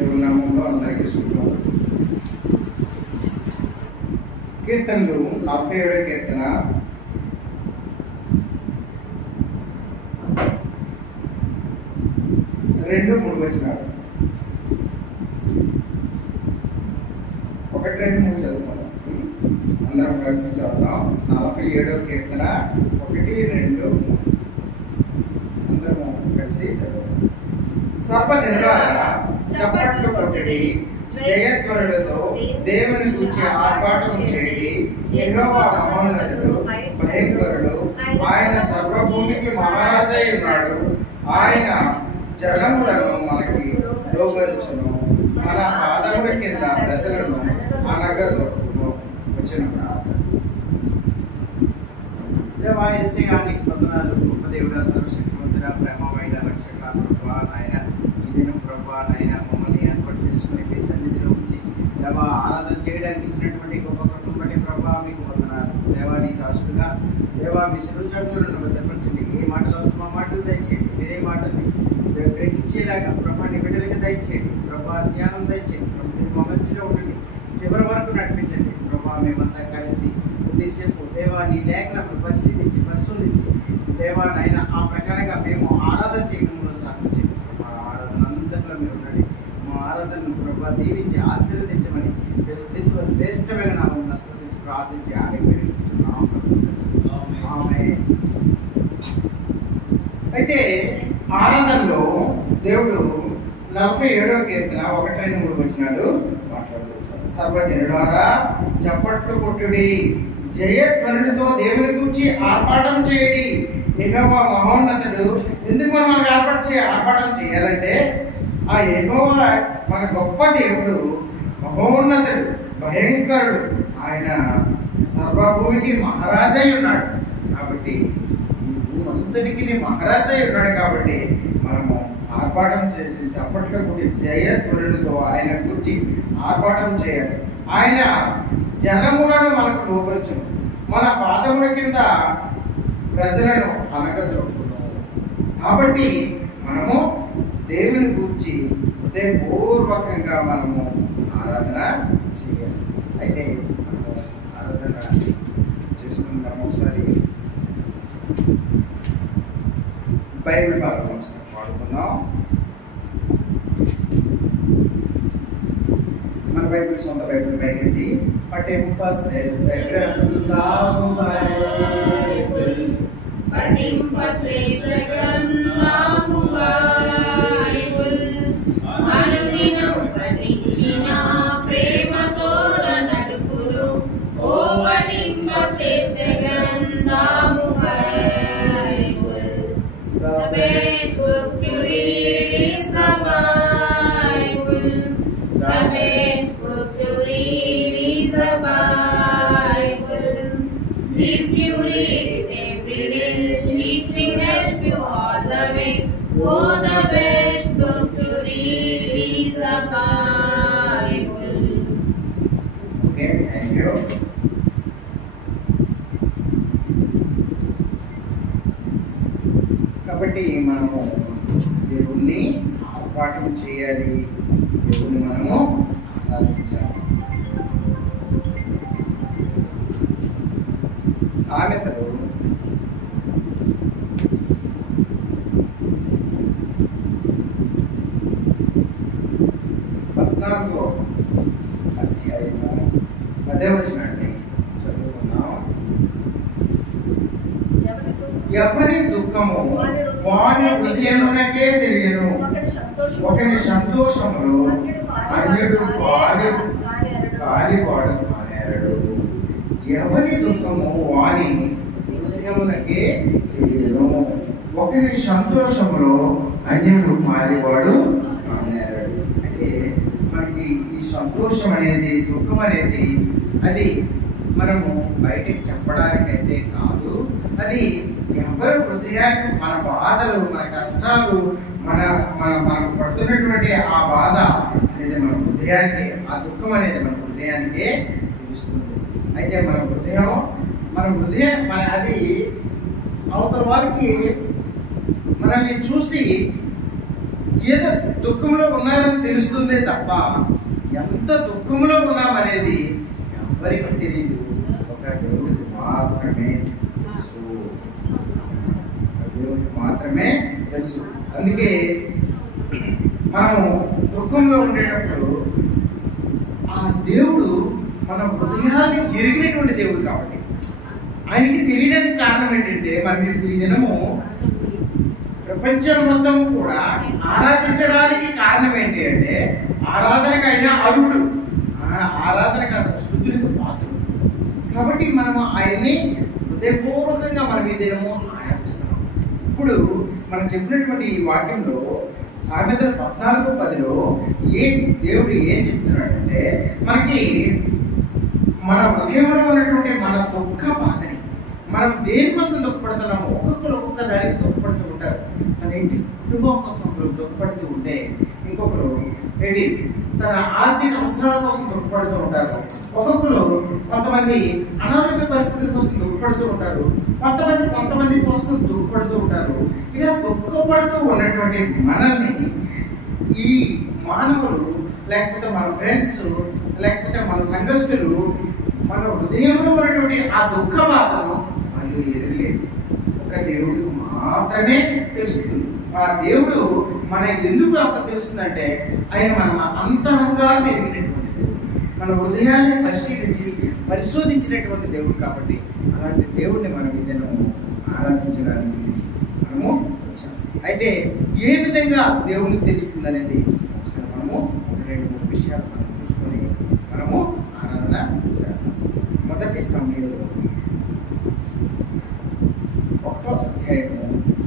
దేవుని నామంలో అందరికీ శుభం. కీర్తనలు 47వ కీర్తన 2-3 వచనాలు. 1, 2, 3 చదువుకుందాం. అందరం కలిసి చదువుదాం. 47వ కీర్తన 1, 2, 3 అందరము కలిసి చదువుదాం. సర్వజనులారా చప్పట్లు కొట్టుడి, జయధ్వనులతో దేవుని గూర్చి ఆర్భాటం చేయుడి. యెహోవా మహోన్నతుడు, భయంకరుడు, ఆయన సర్వభూమికి మహారాజై ఉన్నాడు. ఆయన జనములను మనకి లోబరుచును, మన పాదముల కింద ప్రజలను అనగదొక్కును. వచ్చిన ప్రార్థన. దేవా యేసయ్యా నీకు వందనాలు. గొప్ప దేవుడా, సర్వశక్తివంతుడా, ప్రేమమైన రక్షక ప్రభువా, నాయన ఈ దినం ప్రభువా నాయన మమ్మల్ని ఏర్పాటు చేసుకుని మీ సన్నిధిలో ఉంచి దేవా ఆరాధన చేయడానికి ఇచ్చినటువంటి గొప్ప కుటుంబాన్ని ప్రభువా మీకు వందనాలు. దేవా నీ దాసుడుగా దేవా మీ శిరుచడులను భద్రపరచండి. ఏ మాటలు అవసరం ఆ మాటలు దయచేయండి. వేరే మాటల్ని గ్రహించేలాగా ప్రభా నీ బిడ్డలకి దయచేయండి. ప్రభా జ్ఞానం దయచేయండి. మీరు మా మధ్యలో ఉండండి, చివరి వరకు నడిపించండి. ప్రభా మేమంతా కలిసి కొద్దిసేపు దేవా నీ లేఖలను పరిశోధించి దేవా నాయన ఆ ప్రకారంగా మేము ఆరాధన చేయడంలో సాధించండి. ప్రభా ఆరాధన అంతట్లో మీరు ఉండండి. మా ఆరాధనను ప్రభా దీవించి ఆశీర్వదించమని క్రీస్తు శ్రేష్టమైన నామమున స్తుతించి ప్రార్థించి ఆడిపోయిస్తున్నాం. అయితే ఆరాధనలో దేవుడు 47వ కీర్తన 1, 2, 3 వచనాలు మాట్లాడుతున్నాడు. సర్వజనులారా చప్పట్లు కొట్టుడి, జయధ్వనులతో దేవుని గురించి ఆర్భాటం చేయడి. యెహోవా మహోన్నతుడు. ఎందుకు మనం ఆర్భాటం చేయాలంటే ఆ యెహోవా మన గొప్ప దేవుడు, మహోన్నతుడు, భయంకరుడు, ఆయన సర్వభూమికి మహారాజై ఉన్నాడు. కాబట్టి అంతటికి మహారాజై ఉన్నాడు. కాబట్టి మనము ఆర్భాటం చేసి చప్పట్లు కొట్టి జయధ్వనులతో ఆయన గురించి ఆర్భాటం చేయాలి. ఆయన జనములను మనకు లోపరచును, మన పాదముల కింద ప్రజలను అనగదొక్కును. కాబట్టి మనము దేవుని గురించి హృదయపూర్వకంగా మనము ఆరాధన చేయాలి. అయితే మనము ఆరాధన చేసుకుంటాము. ఒకసారి బైబిల్ భాగం ఒకసారి పాడుకుందాం. మన బైబిల్ సొంత బైబిల్ పైకెత్తి పఠింపశ్రేష్ఠ గ్రంథము బైబిల్, పఠింపశ్రేష్ఠ గ్రంథము బైబిల్, అనుదినము పఠించిన ప్రేమతోడ నడుపులు. ఓ పఠింపశ్రేష్ఠ గ్రంథము Bible. The best book to read is the Bible. The best book to read is the Bible. If you read it every day, it will help you all the way. Oh, the best book to read is the Bible. Okay, thank you. కాబట్టి మనము దేవుణ్ణి ఆర్భాటం చేయాలి, దేవుణ్ణి మనము ఆరాధించాలి. సామెతలు 14వ అధ్యాయము 10వ వచనాన్ని చదువుకున్నాం. ఎవరి దుఃఖము వాని హృదయమునకే తెలియను, ఒకని సంతోషములు అన్యుడు గాలివాడు మానేరడు. ఎవరి దుఃఖము వాని హృదయమునకే తెలియను, ఒకని సంతోషములో అన్యుడు మాలివాడు మానేరడు. అయితే మనకి ఈ సంతోషం అనేది, దుఃఖం అనేది అది మనము బయటికి చెప్పడానికైతే కాదు. అది ఎవరి హృదయానికి, మన బాధలు, మన కష్టాలు, మనం పడుతున్నటువంటి ఆ బాధ అనేది మన హృదయానికి, ఆ దుఃఖం అనేది మన హృదయానికే తెలుస్తుంది. అయితే మన హృదయం అది అవతల వారికి మనల్ని చూసి ఏదో దుఃఖంలో ఉన్నారని తెలుస్తుందే తప్ప ఎంత దుఃఖంలో ఉన్నామనేది ఎవరికి తెలియదు. ఒక దేవుడికి మాత్రమే తెలుసు. దేవుడికి మాత్రమే తెలుసు. అందుకే మనం దుఃఖంలో ఉండేటప్పుడు ఆ దేవుడు మన హృదయాన్ని ఎరిగినటువంటి దేవుడు కాబట్టి ఆయనకి తెలియడానికి కారణం ఏంటంటే, మరి ఈ దినము ప్రపంచం మొత్తం కూడా ఆరాధించడానికి కారణం ఏంటి అంటే, ఆరాధనకు అయినా అరువుడు, ఆరాధనకు స్తుతులకు పాత్రుడు కాబట్టి మనము ఆయన్ని హృదయపూర్వకంగా మనం ఈ దినము ఆరాధిస్తున్నాం. ఇప్పుడు మనం చెప్పినటువంటి ఈ వాక్యంలో సామెతలు 14:10లో దేవుడు ఏం చెప్తున్నాడంటే, మనకి మన హృదయంలో ఉన్నటువంటి మన దుఃఖ బాధని మనం దేనికోసం దుఃఖపడుతున్నాము. ఒక్కొక్కరు ఒక్కొక్క దానికి దుఃఖపడుతూ ఉంటారు. తన ఇంటి కుటుంబం కోసం ఒకరు దుఃఖపడుతూ ఉంటే, ఇంకొకరు తన ఆర్థిక అవసరాల కోసం దుఃఖపడుతూ ఉంటారు. ఒక్కొక్కరు కొంతమంది అనారోగ్య పరిస్థితుల కోసం దుఃఖపడుతూ ఉంటారు. కొంతమంది కోసం దుఃఖపడుతూ ఉంటారు. ఇలా దుఃఖపడుతూ ఉన్నటువంటి మనల్ని ఈ మానవులు, లేకపోతే మన ఫ్రెండ్స్, లేకపోతే మన సంఘస్థులు మన హృదయంలో ఉన్నటువంటి ఆ దుఃఖ బాధను మళ్ళీ ఎరగలేదు. ఒక దేవుడికి మాత్రమే తెలుస్తుంది. ఆ దేవుడు మన ఎందుకు అంత తెలుస్తుందంటే, ఆయన మన అంతరంగాన్ని ఎరిగినటువంటి దేవుడు, మన హృదయాన్ని పరిశోధించినటువంటి దేవుడు. కాబట్టి అలాంటి దేవుడిని మనం ఇదను ఆరాధించడానికి మనము వచ్చాము. అయితే ఏ విధంగా దేవునికి తెలుస్తుంది అనేది ఒకసారి మనము 2-3 విషయాలు మనం చూసుకొని మనము ఆరాధన చేద్దాం. మొదటి సమయంలో 1వ అధ్యాయము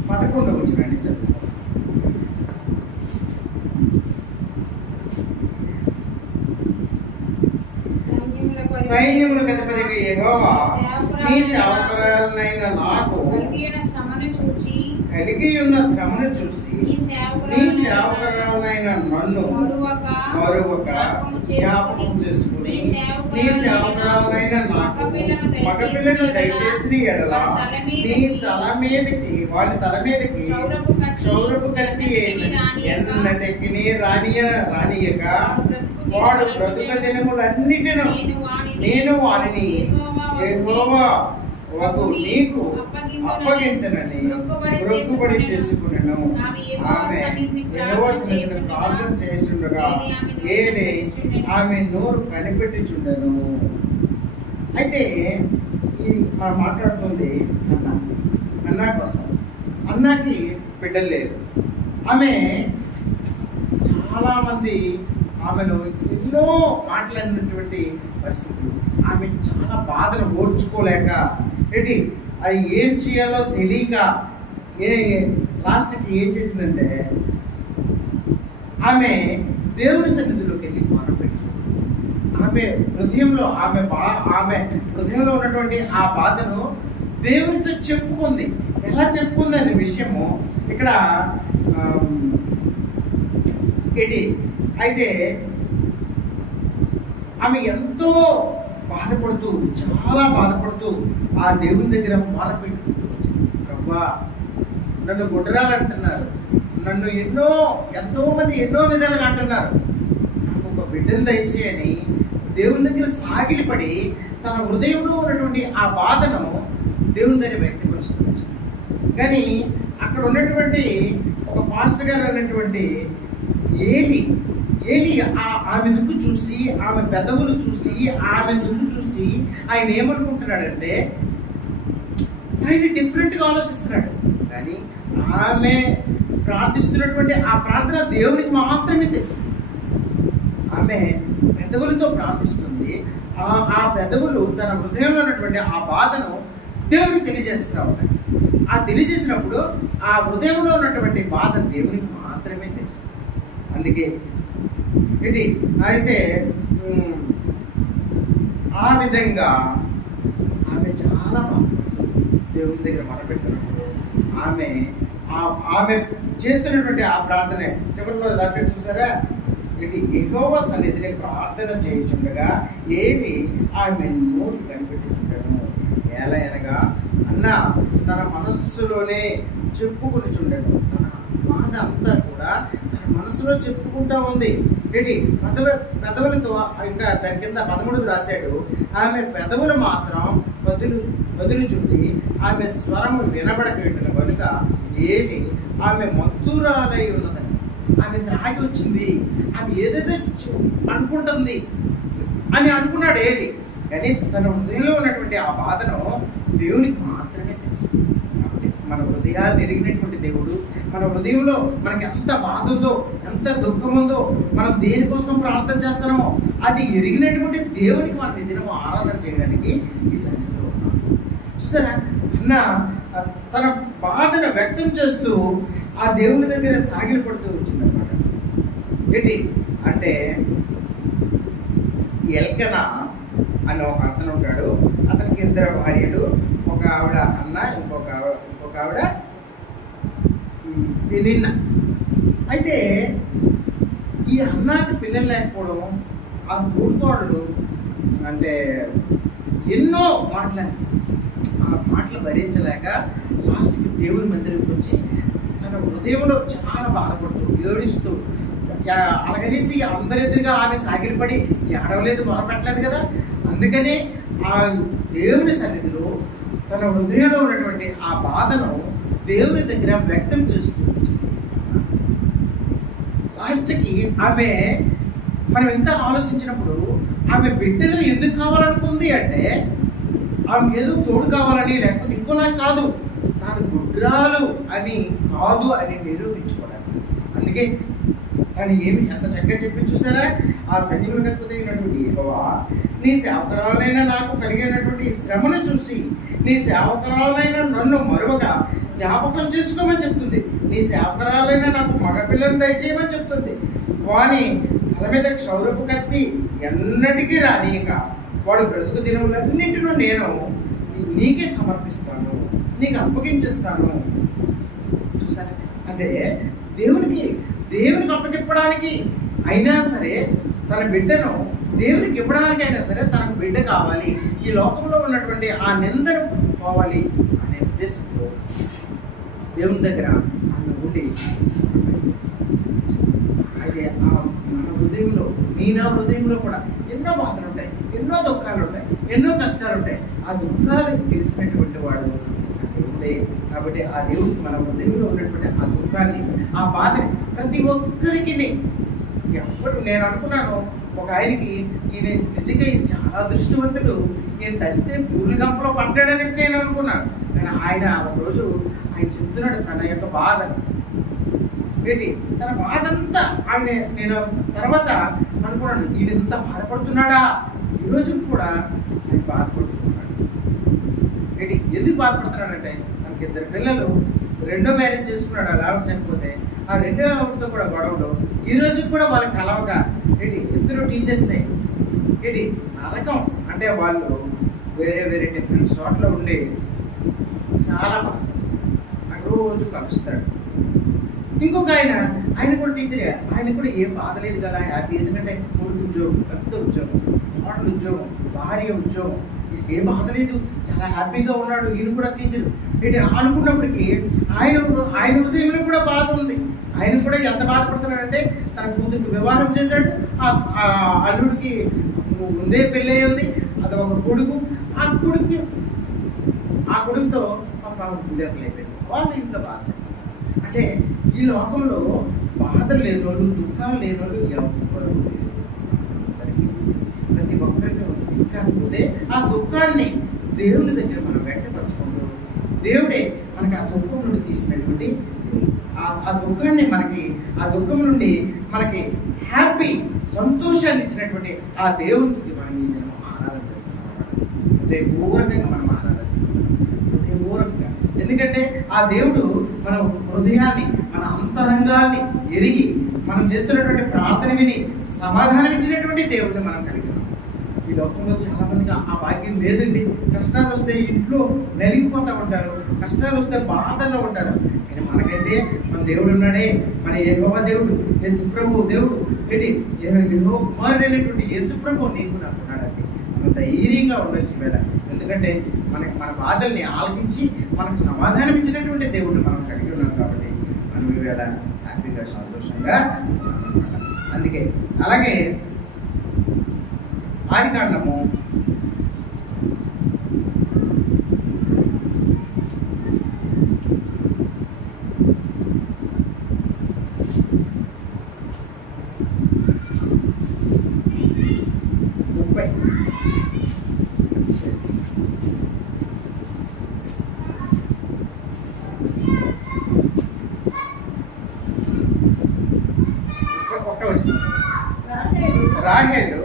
11వ వచనాన్ని చదువుతాం. సైన్యములకు అధిపతివి యెహోవా, నీ సేవకురాలనైన నాకు కలిగి ఉన్న శ్రమను చూసి నీ సేవకురాలనైన నన్ను మరువక జ్ఞాపకం చేసుకుని నీ సేవకురాలనైన నాకు మగపిల్లను దయచేసి ఎడల నీ తల మీదకి వారి తల మీదకి క్షౌరపు కత్తి ఎన్నటికి రానియక వాడు బ్రతుక దినములన్నిటిను నేను వారిని యెహోవా వగు నీకు అప్పగింతనని మొక్కుబడి చేసుకున్నాను. ఆమె యెహోవా సన్నిధిలో ప్రార్థన చేస్తుండగా ఏలే ఆమె నోరు కనిపెట్టుచుండెను. అయితే ఇది మనం మాట్లాడుతుంది అన్నా కోసం. అన్నాకి బిడ్డలు లేరు. ఆమె చాలా మంది ఆమెను ఎన్నో మాట్లాడినటువంటి పరిస్థితులు. ఆమె చాలా బాధను ఓర్చుకోలేక అది ఏం చేయాలో తెలియక లాస్ట్కి ఏం చేసిందంటే, ఆమె దేవుని సన్నిధిలోకి వెళ్ళి మొరపెట్టింది. ఆమె హృదయంలో ఉన్నటువంటి ఆ బాధను దేవునితో చెప్పుకుంది. ఎలా చెప్పుకుంది అనే విషయము ఇక్కడ అయితే ఆమె ఎంతో బాధపడుతూ, చాలా బాధపడుతూ ఆ దేవుని దగ్గర మొరపెట్టుకుంటూ వచ్చింది. ప్రభువా, నన్ను గుడ్రాలంటున్నారు, నన్ను ఎంతోమంది ఎన్నో విధాలుగా అంటున్నారు, నాకు ఒక బిడ్డను దయచేయని దేవుని దగ్గర సాగిలిపడి తన హృదయంలో ఉన్నటువంటి ఆ బాధను దేవుని దగ్గర వ్యక్తపరుస్తూ వచ్చింది. కానీ అక్కడ ఉన్నటువంటి ఒక పాస్టర్ గారు అన్నటువంటి ఏలి ఆమె దుక్కు చూసి, ఆమె పెదవులు చూసి, ఆమె దుక్కు చూసి ఆయన ఏమనుకుంటున్నాడంటే, ఆయన డిఫరెంట్గా ఆలోచిస్తున్నాడు. కానీ ఆమె ప్రార్థిస్తున్నటువంటి ఆ ప్రార్థన దేవునికి మాత్రమే తెలుసు. ఆమె పెదవులతో ప్రార్థిస్తుంది. ఆ పెదవులు తన హృదయంలో ఉన్నటువంటి ఆ బాధను దేవునికి తెలియజేస్తూ ఉంటాయి. ఆ తెలియజేసినప్పుడు ఆ హృదయంలో ఉన్నటువంటి బాధ దేవునికి మాత్రమే తెలుసు. అందుకే అయితే ఆ విధంగా ఆమె చాలా దేవుని దగ్గర మొరపెట్టినప్పుడు ఆమె చేస్తున్నటువంటి ఆ ప్రార్థన చివరిలో రాశాడు చూసారా, యెహోవా సన్నిధిని ప్రార్థన చేయుచుండగా ఏలి ఆమె నోరు కనిపెట్టుచుండెను. ఎలా అనగా అన్న తన మనస్సులోనే చెప్పుకొని చుండెను, తన బాధ అంతా కూడా తన మనసులో చెప్పుకుంటా ఉంది. ఏంటి పెదవులతో, ఇంకా దాని కింద 13 రాశాడు, ఆమె పెదవులు మాత్రం వదులుచుండి ఆమె స్వరము వినబడకేటును కనుక ఏది ఆమె మత్తురాలై ఉన్నదని. ఆమె త్రాగి వచ్చింది, ఆమె ఏదేదో అనుకుంటుంది అని అనుకున్నాడు ఏలి. కానీ తన హృదయంలో ఉన్నటువంటి ఆ బాధను దేవునికి మాత్రమే తెలుసు. కాబట్టి మన హృదయాలు ఎరిగినటువంటి దేవుడు, మన హృదయంలో మనకి ఎంత బాధ ఉందో, ఎంత దుఃఖం ఉందో, మనం దేనికోసం ప్రార్థన చేస్తున్నామో అది ఎరిగినటువంటి దేవునికి మనం ఈ దినము ఆరాధన చేయడానికి ఈ సన్నిధిలో ఉన్నాం. చూసారా, అన్న తన బాధను వ్యక్తం చేస్తూ ఆ దేవుని దగ్గర సాగిలపడుతూ వచ్చిందన్నమాట. ఏంటి అంటే ఎల్కనా అని ఒక అతను ఉంటాడు, అతనికి 2 భార్యలు, ఒక ఆవిడ అన్న, ఇంకొక ఆవిడ నిన్న. అయితే ఈ అన్నకి పిల్లలు లేకపోవడం, ఆ తోడుకోడలు అంటే ఎన్నో మాటలని, ఆ మాటలు భరించలేక లాస్ట్కి దేవుని మందిరంకి వచ్చి తన హృదయంలో చాలా బాధపడుతూ ఏడుస్తూ, అలాగనేసి అందరి ఎదురుగా ఆమె సాగిలపడి ఏడవలేదు, మొరపెట్టలేదు కదా. అందుకనే ఆ దేవుని సన్నిధిలో తన హృదయంలో ఉన్నటువంటి ఆ బాధను దేవుని దగ్గర వ్యక్తం చేస్తూ వచ్చింది. లాస్ట్కి ఆమె, మనం ఎంత ఆలోచించినప్పుడు ఆమె బిడ్డలు ఎందుకు కావాలనుకుంది అంటే ఆమెకి ఏదో తోడు కావాలని, లేకపోతే ఇంకోలా కాదు, తాను గుడ్రాలు అని కాదు అని నిరూపించుకోవడానికి. అందుకే తను ఎంత చక్కగా చెప్పి చూసారా, ఆ సైన్యములకు అధిపతి అయినటువంటి యెహోవా నీ సేవకురాలైన నాకు కలిగినటువంటి శ్రమను చూసి నీ సేవకురాలైన నన్ను మరువగా జ్ఞాపకం చేసుకోమని చెప్తుంది. నీ సేవకురాలైన నాకు మగపిల్లను దయచేయమని చెప్తుంది. వాని తల మీద క్షౌరపు కత్తి ఎన్నటికీ రానియక వాడు బ్రతుకు దినములన్నింటిలో నేను నీకే సమర్పిస్తాను, నీకు అప్పగించేస్తాను. చూసారా, అంటే దేవునికి అప్పచెప్పడానికి అయినా సరే, తన బిడ్డను దేవునికి ఇవ్వడానికి అయినా సరే తనకు బిడ్డ కావాలి, ఈ లోకంలో ఉన్నటువంటి ఆ నిందను పోవాలి అనే ఉద్దేశంతో దేవుని దగ్గర ఆమె ఉండి. అయితే మన హృదయంలో, నా హృదయంలో కూడా ఎన్నో బాధలు ఉంటాయి, ఎన్నో దుఃఖాలు ఉంటాయి, ఎన్నో కష్టాలు ఉంటాయి. ఆ దుఃఖాలు తెలిసినటువంటి వాడు దేవుడే. కాబట్టి ఆ దేవుడికి మన హృదయంలో ఉన్నటువంటి ఆ దుఃఖాన్ని, ఆ బాధని ప్రతి ఒక్కరికి, ఎప్పుడు నేను అనుకున్నాను ఒక ఆయనకి ఈయన నిజంగా ఈయన చాలా అదృష్టవంతుడు, ఈయన తంతే పూర్ణ గంపలో పడ్డాడనేసి నేను అనుకున్నాను. కానీ ఆయన ఒకరోజు ఆయన చెప్తున్నాడు తన యొక్క బాధను. ఏంటి తన బాధ అంతా ఆయన, నేను తర్వాత అనుకున్నాను ఈయన ఎంత బాధపడుతున్నాడా, ఈరోజు కూడా ఆయన బాధపడుతున్నాడు. ఏంటి ఎందుకు బాధపడుతున్నాడంటే తనకి 2 పిల్లలు, 2వ మ్యారేజ్ చేసుకున్నాడు, అలా ఆవిడ చనిపోతే ఆ 2వ ఆవిడతో కూడా గొడవలు, ఈ రోజు కూడా వాళ్ళకి కలవక, ఏంటి 2 టీచర్సే. ఏంటి నరకం అంటే వాళ్ళు వేరే డిఫరెంట్ చోట్ల ఉండి చాలా బాధ, నాకు రోజు కలుస్తాడు. ఇంకొక ఆయన కూడా టీచరే, ఆయన కూడా ఏం బాధ లేదు కదా, హ్యాపీ. ఎందుకంటే కొడుకు ఉద్యోగం, పెద్ద ఉద్యోగం, మోడల్ ఉద్యోగం, భార్య ఉద్యోగం, ఏ బాధ లేదు, చాలా హ్యాపీగా ఉన్నాడు. ఈయన కూడా టీచర్. ఏంటి అనుకున్నప్పటికీ ఆయన హృదయంలో కూడా బాధ ఉంది. ఆయన కూడా ఎంత బాధపడుతున్నాడంటే తన కూతురికి వివాహం చేశాడు, ఆ అల్లుడికి ముందే పెళ్ళి ఉంది, అది ఒక కొడుకు. ఆ కొడుకుతో గుండెలు అయిపోయింది, వాళ్ళ ఇంట్లో బాధ. అంటే ఈ లోకంలో బాధలు లేని వాళ్ళు, దుఃఖాలు లేని వాళ్ళు ఎవరు లేరు, ప్రతి ఒక్కరికి ఉంది. కాకపోతే ఆ దుఃఖాన్ని దేవుని దగ్గర మనం వ్యక్తపరచుకుంటూ, దేవుడే మనకి ఆ దుఃఖం నుండి తీసినటువంటి, ఆ దుఃఖాన్ని ఆ దుఃఖం నుండి మనకి హ్యాపీ, సంతోషాన్ని ఇచ్చినటువంటి ఆ దేవునికి మనం ఈ దినం ఆరాధన చేస్తున్నాం. హృదయపూర్వకంగా మనం ఆరాధన చేస్తున్నాం, హృదయపూర్వకంగా. ఎందుకంటే ఆ దేవుడు మన హృదయాన్ని, మన అంతరంగాల్ని ఎరిగి మనం చేస్తున్నటువంటి ప్రార్థన విని సమాధానం ఇచ్చినటువంటి దేవుడిని మనం కలిగి ఉన్నాం. ఈ లోకంలో చాలా మందికి ఆ భాగ్యం లేదండి. కష్టాలు వస్తే ఇంట్లో నలిగిపోతూ ఉంటారు, కష్టాలు వస్తే బాధల్లో ఉంటారు. కానీ మనకైతే మన దేవుడు ఉన్నాడే, మన యెహోవా దేవుడు, యేసుప్రభు దేవుడు, ఏంటి యెహోవా కుమారుడైనటువంటి యేసుప్రభు నీకు నాకు ఉన్నాడండి. మనం ధైర్యంగా ఉండొచ్చు వేళ. ఎందుకంటే మన బాధల్ని ఆలకించి మనకు సమాధానం ఇచ్చినటువంటి దేవుడిని మనం కలిగి ఉన్నాం. కాబట్టి మన మనం ఈవేళ హ్యాపీగా సంతోషంగా ఉన్నామన్నమాట. అందుకే అలాగే ఆదికాండము 31 రాహేలు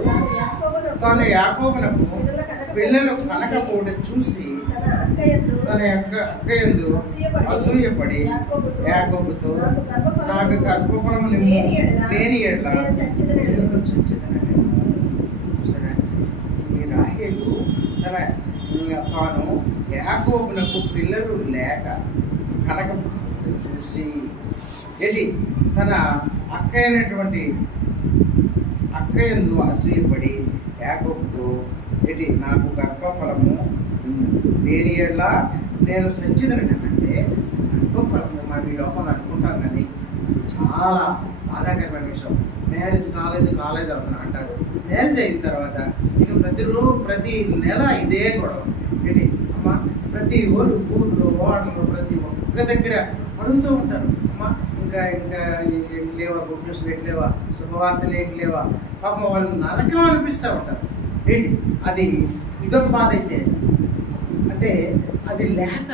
తాను యాకోబునకు పిల్లలు కనకపోవడం చూసి తన యొక్క అక్కయందు అసూయపడి యాకోబుతో నాకు గర్భఫలము లేని ఎడల చచ్చిదనని. చూసారా, ఈ రాహేలు తాను యాకోబునకు పిల్లలు లేక కనకపోవడం చూసి ఇది తన అక్కయ్యైనటువంటి అక్కయందు అసూయపడి యాకోబుతో ఏంటి నాకు గర్భఫలము లేని ఎడల నేను చచ్చిదనంటే గర్భఫలము మనం ఈ లోకంలో అనుకుంటాం, కానీ అది చాలా బాధాకరమైన విషయం. మ్యారేజ్ కాలేజ్ అవుతున్నా అంటారు. మ్యారేజ్ అయిన తర్వాత ఇక ప్రతి నెల ఇదే గొడవ. ఏంటి అమ్మ, ప్రతి ఊళ్ళో వాడలో ప్రతి ఒక్క దగ్గర అడుగుతూ ఉంటారు, అమ్మ ఇంకా ఎట్లేవా, గుడ్ న్యూస్లు ఎట్లేవా, శుభవార్తలు ఎట్లేవా. పాపం వాళ్ళు నరకం అనిపిస్తూ ఉంటారు. ఏంటి అది ఇదొక బాధ. అయితే అంటే అది లేక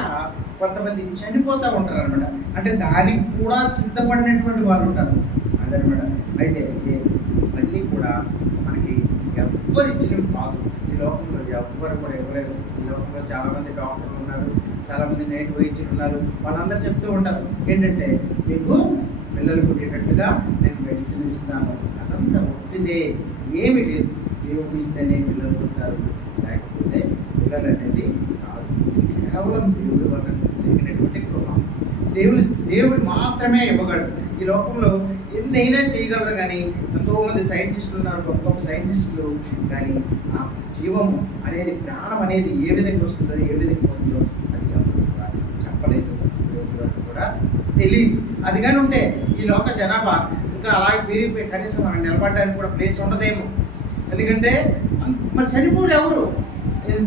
కొంతమంది చనిపోతూ ఉంటారు అనమాట. అంటే దానికి కూడా సిద్ధపడినటువంటి వాళ్ళు ఉంటారు అదనమాట. అయితే ఇవన్నీ కూడా మనకి ఎవ్వరు ఇచ్చినవి కాదు. ఈ లోకంలో ఎవ్వరు కూడా ఇవ్వలేదు. ఈ లోకంలో చాలామంది డాక్టర్లు ఉన్నారు, చాలామంది నేటి వైద్యులు ఉన్నారు. వాళ్ళందరూ చెప్తూ ఉంటారు ఏంటంటే మీకు పిల్లలు పుట్టేటట్లుగా నేను మెడిసిన్ ఇస్తాను. అదంతా ఒట్టిదే, ఏమి లేదు. దేవుడు ఇస్తేనే పిల్లలు పుట్టారు, లేకపోతే పిల్లలు అనేది కాదు. కేవలం దేవుడి వల్ల జరిగినటువంటి కృప. దేవుడు మాత్రమే ఇవ్వగలడు. ఈ లోకంలో ఎన్నైనా చేయగలరు, కానీ ఎంతోమంది సైంటిస్టులు ఉన్నారు, గొప్ప గొప్ప సైంటిస్టులు, కానీ ఆ జీవము అనేది, ప్రాణం అనేది ఏ విధంగా వస్తుందో ఏ విధంగా పోతుందో అది కూడా చెప్పలేదు, కూడా తెలియదు. అది కానీ ఉంటే ఈ లోక జనాభా ఇంకా అలాగే పెరిగిపోయి కనీసం మనం నిలబడడానికి కూడా ప్లేస్ ఉండదేమో. ఎందుకంటే మరి చనిపోరు ఎవరు,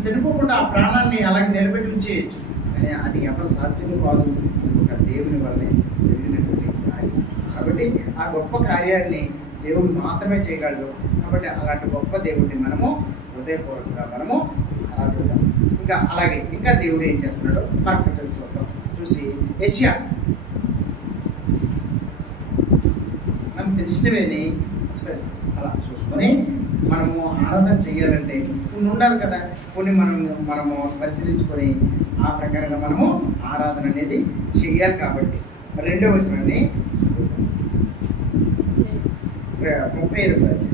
చనిపోకుండా ఆ ప్రాణాన్ని అలాగే నిలబెట్టి ఉంచేయచ్చు. కానీ అది ఎవరు సాధ్యం కాదు. అది ఒక దేవుని వల్లే జరిగినటువంటి కార్యం. కాబట్టి ఆ గొప్ప కార్యాన్ని దేవుడు మాత్రమే చేయగలడు. కాబట్టి అలాంటి గొప్ప దేవుడిని మనము హృదయపూర్వకంగా మనము ఆరాధిద్దాం. అలాగే ఇంకా దేవుడు ఏం చేస్తున్నాడో మనకు చూద్దాం. చూసి యెషయా మనకు తెలిసినవేని ఒకసారి అలా చూసుకొని మనము ఆరాధన చేయాలంటే కొన్ని ఉండాలి కదా, కొన్ని మనము పరిశీలించుకొని ఆ ప్రకారంగా మనము ఆరాధన అనేది చేయాలి. కాబట్టి 2వ వచనాన్ని 32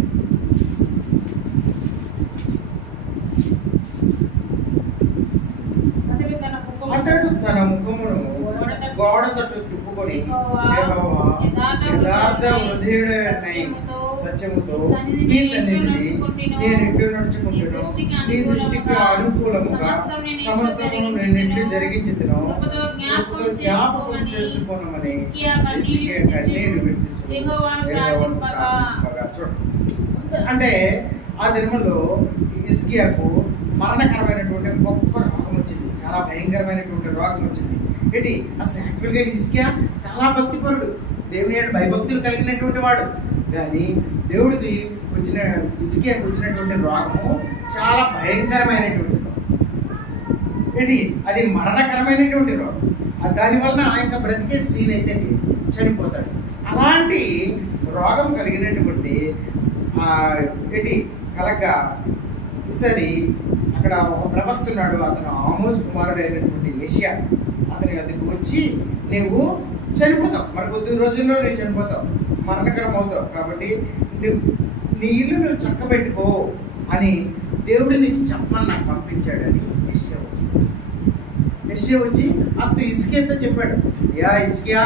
అతడు తన ముఖమును గోడ తట్టు తిప్పుకొని యథార్థ హృదయుడైన సత్యముతో నీ సన్నిధిని నేను ఎట్లు నడుచుకుంటున్నాను, నీ దృష్టికి అనుకూలముగా సమస్తమును నేను ఎట్లు జరిగించుతున్నా జ్ఞాపకం చేసుకోనమని కన్నీరు విడిచి. అంటే ఆ దినములో హిజ్కియాకు మరణకరమైనటువంటి గొప్ప రోగం వచ్చింది, చాలా భయంకరమైనటువంటి రోగం వచ్చింది. ఏంటి అసలు యాక్చువల్గా హిజ్కియా చాలా భక్తిపరుడు, దేవుని యొక్క భయభక్తులు కలిగినటువంటి వాడు. కానీ దేవుడికి హిజ్కియాకు వచ్చినటువంటి రోగము చాలా భయంకరమైనటువంటి రోగం. ఏంటి అది మరణకరమైనటువంటి రోగం. దానివల్ల ఆయన బ్రతికే సీన్ అయితే చనిపోతాడు. అలాంటి రోగం కలిగినటువంటి కలగా ఈసారి అక్కడ ఒక ప్రవక్తున్నాడు, అతను ఆమోజ్ కుమారుడు అయినటువంటి యెషయా. అతని వద్దకు వచ్చి నువ్వు చనిపోతావు, మరి కొద్ది రోజుల్లో నువ్వు చనిపోతావు, మరణకరం అవుతావు, కాబట్టి నీ ఇల్లు నువ్వు చక్కబెట్టుకో అని దేవుడు నీకు చెప్పమని నాకు పంపించాడు అని యెషయా వచ్చి అతను హిజ్కియాతో చెప్పాడు, హిజ్కియా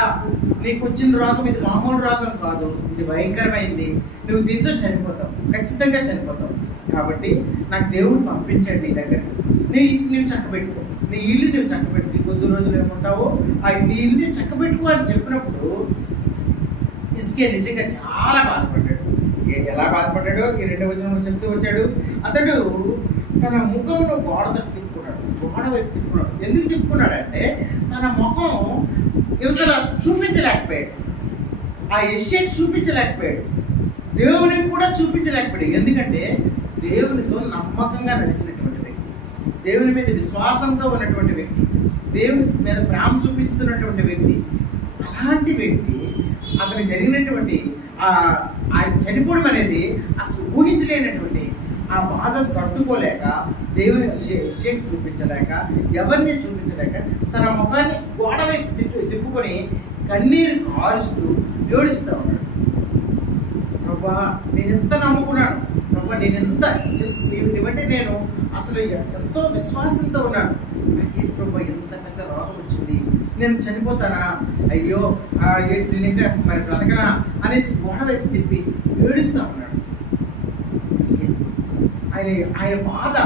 నీకు వచ్చిన రోగం ఇది మామూలు రోగం కాదు, ఇది భయంకరమైంది, నువ్వు దీంతో చనిపోతావు, ఖచ్చితంగా చనిపోతావు. కాబట్టి నాకు దేవుడు పంపించాడు నీ దగ్గరికి, నువ్వు చక్కబెట్టుకో. నీ ఇల్లు నువ్వు చక్కబెట్టుకు కొద్ది రోజులు ఏముంటావో నీ ఇల్లు చక్కబెట్టుకో అని చెప్పినప్పుడు హిజ్కియా నిజంగా చాలా బాధపడ్డాడు. ఎలా బాధపడ్డాడో ఈ 2వ వచనంలో చెప్తూ వచ్చాడు. అతడు తన ముఖమును గోడ తట్టు తిప్పుకున్నాడు, గోడ వైపు తిప్పుకున్నాడు. ఎందుకు తిప్పుకున్నాడంటే తన ముఖం యువతల చూపించలేకపోయాడు, ఆ యెషయాకి చూపించలేకపోయాడు, దేవునికి కూడా చూపించలేకపోయాడు. ఎందుకంటే దేవునితో నమ్మకంగా నడిచినటువంటి వ్యక్తి, దేవుని మీద విశ్వాసంతో ఉన్నటువంటి వ్యక్తి, దేవుని మీద ప్రేమ చూపిస్తున్నటువంటి వ్యక్తి. అలాంటి వ్యక్తి అతను జరిగినటువంటి ఆయన చనిపోవడం అనేది అసలు ఊహించలేనటువంటి ఆ బాధ తట్టుకోలేక దేవుని యెషయాకి చూపించలేక ఎవరిని చూపించలేక తన ముఖాన్ని గోడ వైపు తిప్పుకొని కన్నీరు కారుస్తూ ఏడుస్తూ ఉన్నాడు. ప్రభా నేను ఎంత నమ్ముకున్నాను, ప్రభా నీవంటే నేను అసలు ఎంతో విశ్వాసంతో ఉన్నాను, నాకేంటి ప్రభా ఎంత పెద్ద రోగం వచ్చింది, నేను చనిపోతానా, అయ్యో ఇంకా మరి బ్రతకనా అనేసి గోడ వైపు తిప్పి ఏడుస్తూ ఉన్నాడు. ఆయన బాధ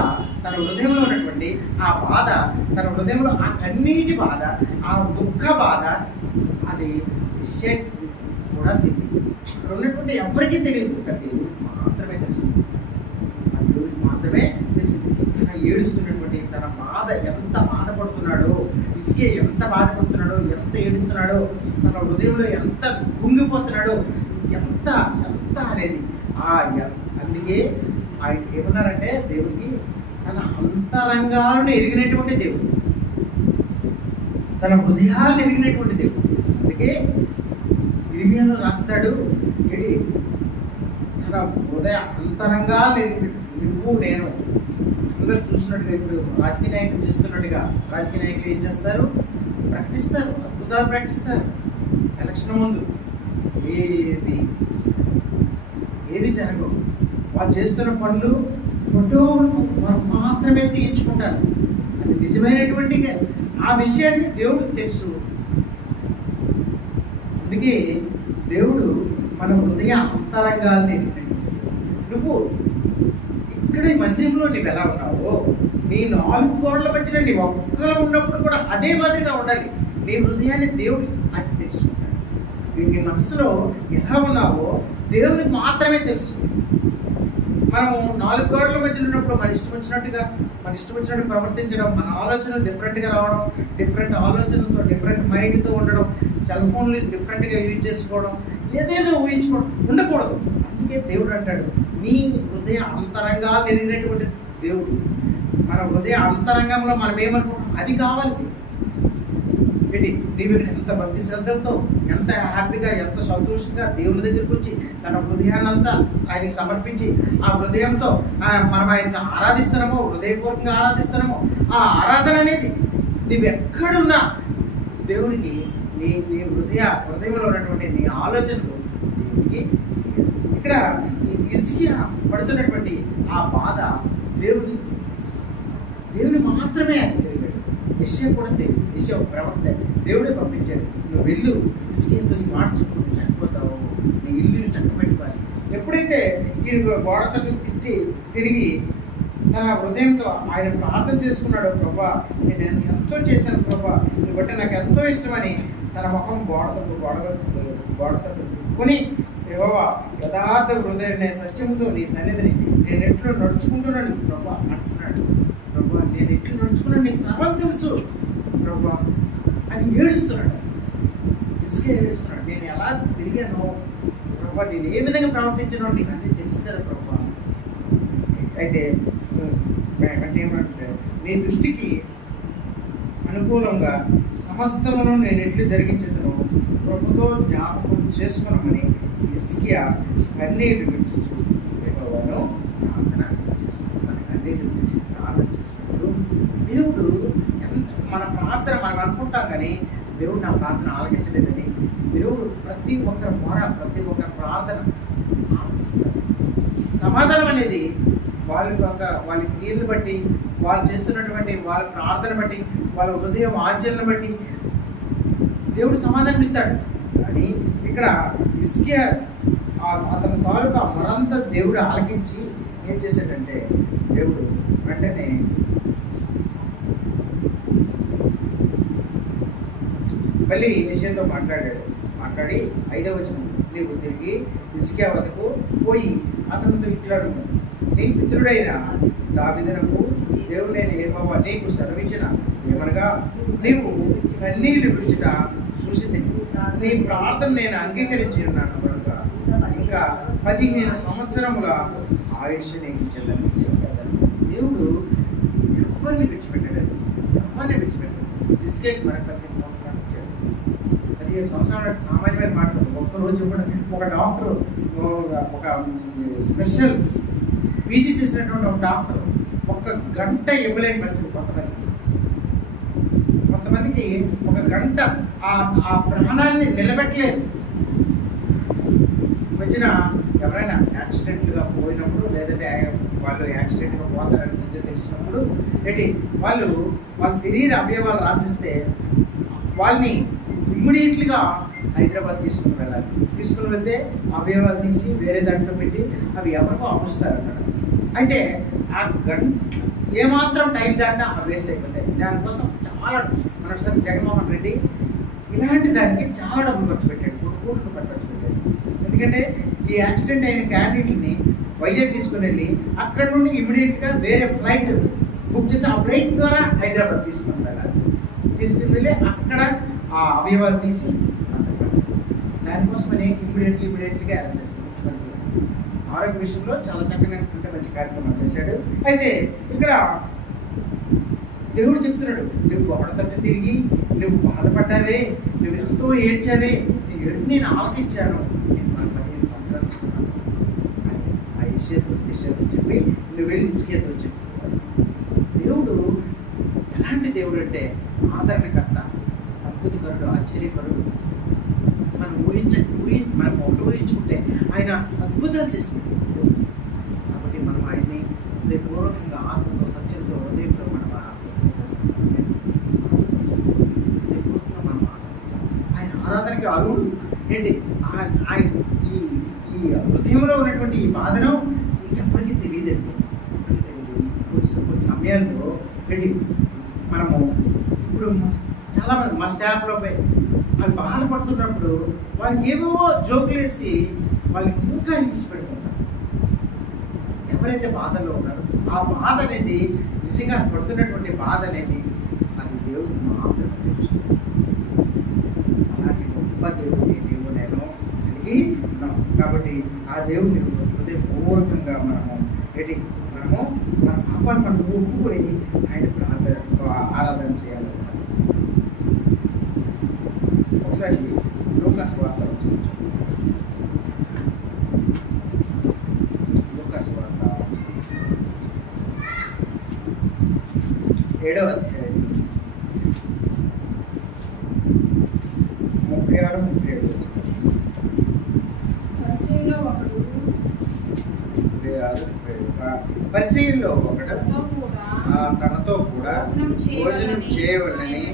తన హృదయంలో ఉన్నటువంటి ఆ బాధ, తన హృదయంలో ఆ కన్నీటి బాధ, ఆ దుఃఖ బాధ అది యెషయాకి కూడా తెలియదు. ఇక్కడ ఉన్నటువంటి ఎవరికీ తెలియదు, ఒక దేవుడికి మాత్రమే తెలిసింది, ఆ దేవుడికి మాత్రమే తెలిసింది. తన ఏడుస్తున్నటువంటి తన బాధ ఎంత బాధపడుతున్నాడో, హిజ్కియా ఎంత బాధపడుతున్నాడో, ఎంత ఏడుస్తున్నాడో, తన హృదయంలో ఎంత కుంగిపోతున్నాడో, ఎంత ఎంత అనేది అందుకే ఆయన ఏమన్నారంటే దేవుడికి తన అంతరంగాలను ఎరిగినటువంటి దేవుడు, తన హృదయాలను ఎరిగినటువంటి దేవుడు. అందుకే ఇర్మియాలో రాస్తాడు ఏంటి, తన హృదయ అంతరంగాలను ఎరిగి నువ్వు నేను అందరూ చూసినట్టుగా ఇప్పుడు రాజకీయ నాయకులు చేస్తున్నట్టుగా రాజకీయ నాయకులు ఏం చేస్తారు, ప్రకటిస్తారు, అద్భుతాలు ప్రకటిస్తారు. ఎలక్షన్ ముందు ఏవి జరగవు, వాళ్ళు చేస్తున్న పనులు ఫోటోలు మాత్రమే తీయించుకుంటారు. అది నిజమైనటువంటి ఆ విషయాన్ని దేవుడికి తెలుసు. అందుకే దేవుడు మన హృదయ అంతరంగాల్ని నువ్వు ఇక్కడ ఈ మందిరంలో నీవు ఎలా ఉన్నావో, నీ 4 గోడల మధ్యన నీ ఒక్కలో ఉన్నప్పుడు కూడా అదే మాదిరిగా ఉండాలి. నీ హృదయాన్ని దేవుడు అది తెలుసుకుంటాడు. నీ మనసులో ఎలా ఉన్నావో దేవునికి మాత్రమే తెలుసు. మనము 4 గోడల మధ్యలో ఉన్నప్పుడు మన ఇష్టం వచ్చినట్టు ప్రవర్తించడం, మన ఆలోచనలు డిఫరెంట్గా రావడం, డిఫరెంట్ ఆలోచనలతో డిఫరెంట్ మైండ్తో ఉండడం, సెల్ ఫోన్లు డిఫరెంట్గా యూజ్ చేసుకోవడం, ఏదేదో ఊహించుకోవడం ఉండకూడదు. అందుకే దేవుడు అంటాడు నీ హృదయ అంతరంగా ఎరిగినటువంటి దేవుడు. మన హృదయ అంతరంగంలో మనం ఏమనుకుంటాం అది కావాలి. ఏంటి నీవు ఎంత భక్తి శ్రద్ధలతో, ఎంత హ్యాపీగా, ఎంత సంతోషంగా దేవుని దగ్గరికి వచ్చి తన హృదయాన్నంతా ఆయనకి సమర్పించి ఆ హృదయంతో మనం ఆయనకి ఆరాధిస్తున్నామో, హృదయపూర్వకంగా ఆరాధిస్తున్నామో, ఆ ఆరాధన అనేది నీవు ఎక్కడున్నా దేవునికి నీ హృదయంలో ఉన్నటువంటి నీ ఆలోచనలు దేవునికి. ఇక్కడ హిజ్కియా పడుతున్నటువంటి ఆ బాధ దేవుని మాత్రమే తెలియదు. యెషయా కూడా తెలియదు. యెషయా ప్రవక్త, దేవుడే పంపించాడు, నువ్వు వెళ్ళు హిజ్కియాతో నీ మాట చెప్పుకుంటూ చనిపోతావు, నీ ఇల్లు చక్కబెట్టుకోవాలి. ఎప్పుడైతే ఈ గోడతో తిరిగి తన హృదయంతో ఆయన ప్రార్థన చేసుకున్నాడు, ప్రభా నేను ఎంతో చేశాను ప్రభా, నువ్వు బట్టి నాకు ఎంతో ఇష్టమని తన ముఖం గోడతో తిప్పుకొని యెహోవా యథార్థ హృదయాన్ని సత్యంతో నీ సన్నిధిని నేను ఎట్లు నడుచుకుంటున్నాను ప్రభా అంటున్నాడు. ప్రభా నేను ఎట్లు నడుచుకున్నాను నీకు సర్వం తెలుసు ప్రభా అని ఏడుస్తున్నాడు. హిజ్కియా ఏడుస్తున్నాడు, నేను ఎలా తిరిగాను ప్రభా, నేను ఏ విధంగా ప్రవర్తించానో నీకు అన్నీ తెలుసు కదా ప్రభా. అయితే అంటే ఏమంటే నీ దృష్టికి అనుకూలంగా సమస్తమును నేను ఎట్లు జరిగించదును ప్రభుతో జ్ఞాపకం చేసుకున్నామని హిజ్కియా కన్నీళ్లు విడిచుచు యెహోవాను ప్రార్థన చేసుకున్నాడు. తన కన్నీళ్లు విడిచి ప్రార్థన చేసినప్పుడు దేవుడు ఎంత మన ప్రార్థన మనం అనుకుంటాం కానీ దేవుడు నా ప్రార్థన ఆలకించలేదని దేవుడు ప్రతి ఒక్కరి ప్రతి ఒక్కరి ప్రార్థన ఆలకిస్తాడు. సమాధానం అనేది వాళ్ళ క్రియలను బట్టి, వాళ్ళు చేస్తున్నటువంటి వాళ్ళ ప్రార్థన బట్టి, వాళ్ళ హృదయం ఆచరణను బట్టి దేవుడు సమాధానం ఇస్తాడు. కానీ ఇక్కడ హిజ్కియా అతని తాలూకా మరంతా దేవుడు ఆలకించి ఏం చేశాడంటే దేవుడు వెంటనే మళ్ళీ యెషయాతో మాట్లాడి 5వ వచనం, నీవు తిరిగి హిజ్కియా వద్దకు పోయి అతనితో ఇట్లాడు, నీ పితరుడైన దావీదునకు దేవుడైన యెహోవా నీకు సెలవిచ్చిన ఏమనగా, నీవు కన్నీళ్లు విడిచుట చూసింది, నీ ప్రార్థన నేను అంగీకరించి ఉన్నాను కనుక ఇంకా 15 సంవత్సరముల ఆయుష్ నీకు ఇచ్చేదని చెప్పాడు. దేవుడు ఎవరిని విడిచిపెట్టాడు? హిజ్కియాకి మరి 15 సంవత్సరాలు ఇచ్చాడు. 15 సంవత్సరాలు సామాన్యమైన మాట కాదు. ఒక్కరోజు కూడా ఒక డాక్టర్, ఒక స్పెషల్ పీజీ చేసినటువంటి ఒక డాక్టర్ 1 గంట ఇవ్వలేని పరిస్థితి కొంతమందికి 1 గంట ఆ ప్రాణాన్ని నిలబెట్టలేదు. మధ్యన ఎవరైనా యాక్సిడెంట్గా పోయినప్పుడు, లేదంటే వాళ్ళు యాక్సిడెంట్గా పోతారని ముందే తెలిసినప్పుడు వాళ్ళ శరీర అవయవాలు రాసిస్తే వాళ్ళని ఇమ్మీడియట్లీగా హైదరాబాద్ తీసుకుని వెళ్ళాలి. తీసుకుని వెళ్తే అవయవాలు తీసి వేరే దాంట్లో పెట్టి అవి ఎవరికో అమరుస్తారన్నమాట. అయితే ఆ ఏమాత్రం టైం దాటినా అవి వేస్ట్ అయిపోతాయి. దానికోసం చాలా మనసారి జగన్మోహన్ రెడ్డి ఇలాంటి దానికి చాలా డబ్బులు ఖర్చు పెట్టాడు, కోట్లు ఖర్చు పెట్టాడు. ఎందుకంటే ఈ యాక్సిడెంట్ అయిన క్యాండిడేట్ని వైజాగ్ తీసుకుని వెళ్ళి అక్కడ నుండి ఇమీడియట్గా వేరే ఫ్లైట్ బుక్ చేసి ఆ ఫ్లైట్ ద్వారా హైదరాబాద్ తీసుకుని వెళ్ళాలి. తీసుకుని వెళ్ళి అక్కడ ఆ అవయవాలు తీసి దానికోసమని ఇమీడియట్లీగా అరేంజ్ చేస్తాడు ముఖ్యమంత్రి. ఆరోగ్య విషయంలో చాలా చక్కనైనటువంటి మంచి కార్యక్రమం చేశాడు. అయితే ఇక్కడ దేవుడు చెప్తున్నాడు, నువ్వు గోడ తట్టు తిరిగి నువ్వు బాధపడ్డావే, నువ్వు ఎంతో ఏడ్చావే, నీ ఏడుపు నేను ఆలకించాను, నేను 15 సంవత్సరాలు ఇస్తున్నాను. ఆ యెషయాతో చెప్పి నువ్వు వెళ్ళి హిజ్కియాతో చెప్పు. దేవుడు ఎలాంటి దేవుడు అంటే ఆదరణకర్త, అద్భుతకరుడు, ఆశ్చర్యకరుడు. మనం మనం ఒకటి ఊహించుకుంటే ఆయన అద్భుతాలు చేసింది దేవుడు. కాబట్టి మనం ఆయన్ని హృదయపూర్వకంగా ఆత్మతో సత్యంతో హృదయంతో మనం ఆయన ఆరాధనకి అర్హుడు. ఆయన ఈ హృదయంలో ఉన్నటువంటి ఈ బాధను ఇంకెవ్వరికి తెలియదండి. కొన్ని సమయాల్లో మనము ఇప్పుడు చాలామంది మా స్టాఫ్లో వాళ్ళు బాధపడుతున్నప్పుడు వాళ్ళకి ఏవేవో జోకులేసి వాళ్ళకి ఇంకా హింస పెడుతుంటారు. ఎవరైతే బాధలో ఉన్నారో ఆ బాధ అనేది నిజంగా పడుతున్నటువంటి బాధ అనేది అది దేవుడికి మాత్రమే తెలుస్తుంది. అలాంటి గొప్ప దేవుడిని నీవు నేను కలిగి ఉన్నాం. కాబట్టి ఆ దేవుడిని హృదయపూర్వకంగా మనము మన పాపాన్ని మనం ఒప్పుకొని ఆయన ఆరాధన చేయాలి. ఒకసారి లూకాసు వార్త లూకాసు వార్త 7వ అధ్యాయం 36-37 పరిసయ్యుల్లో ఒకడు తనతో కూడా భోజనం చేయవలని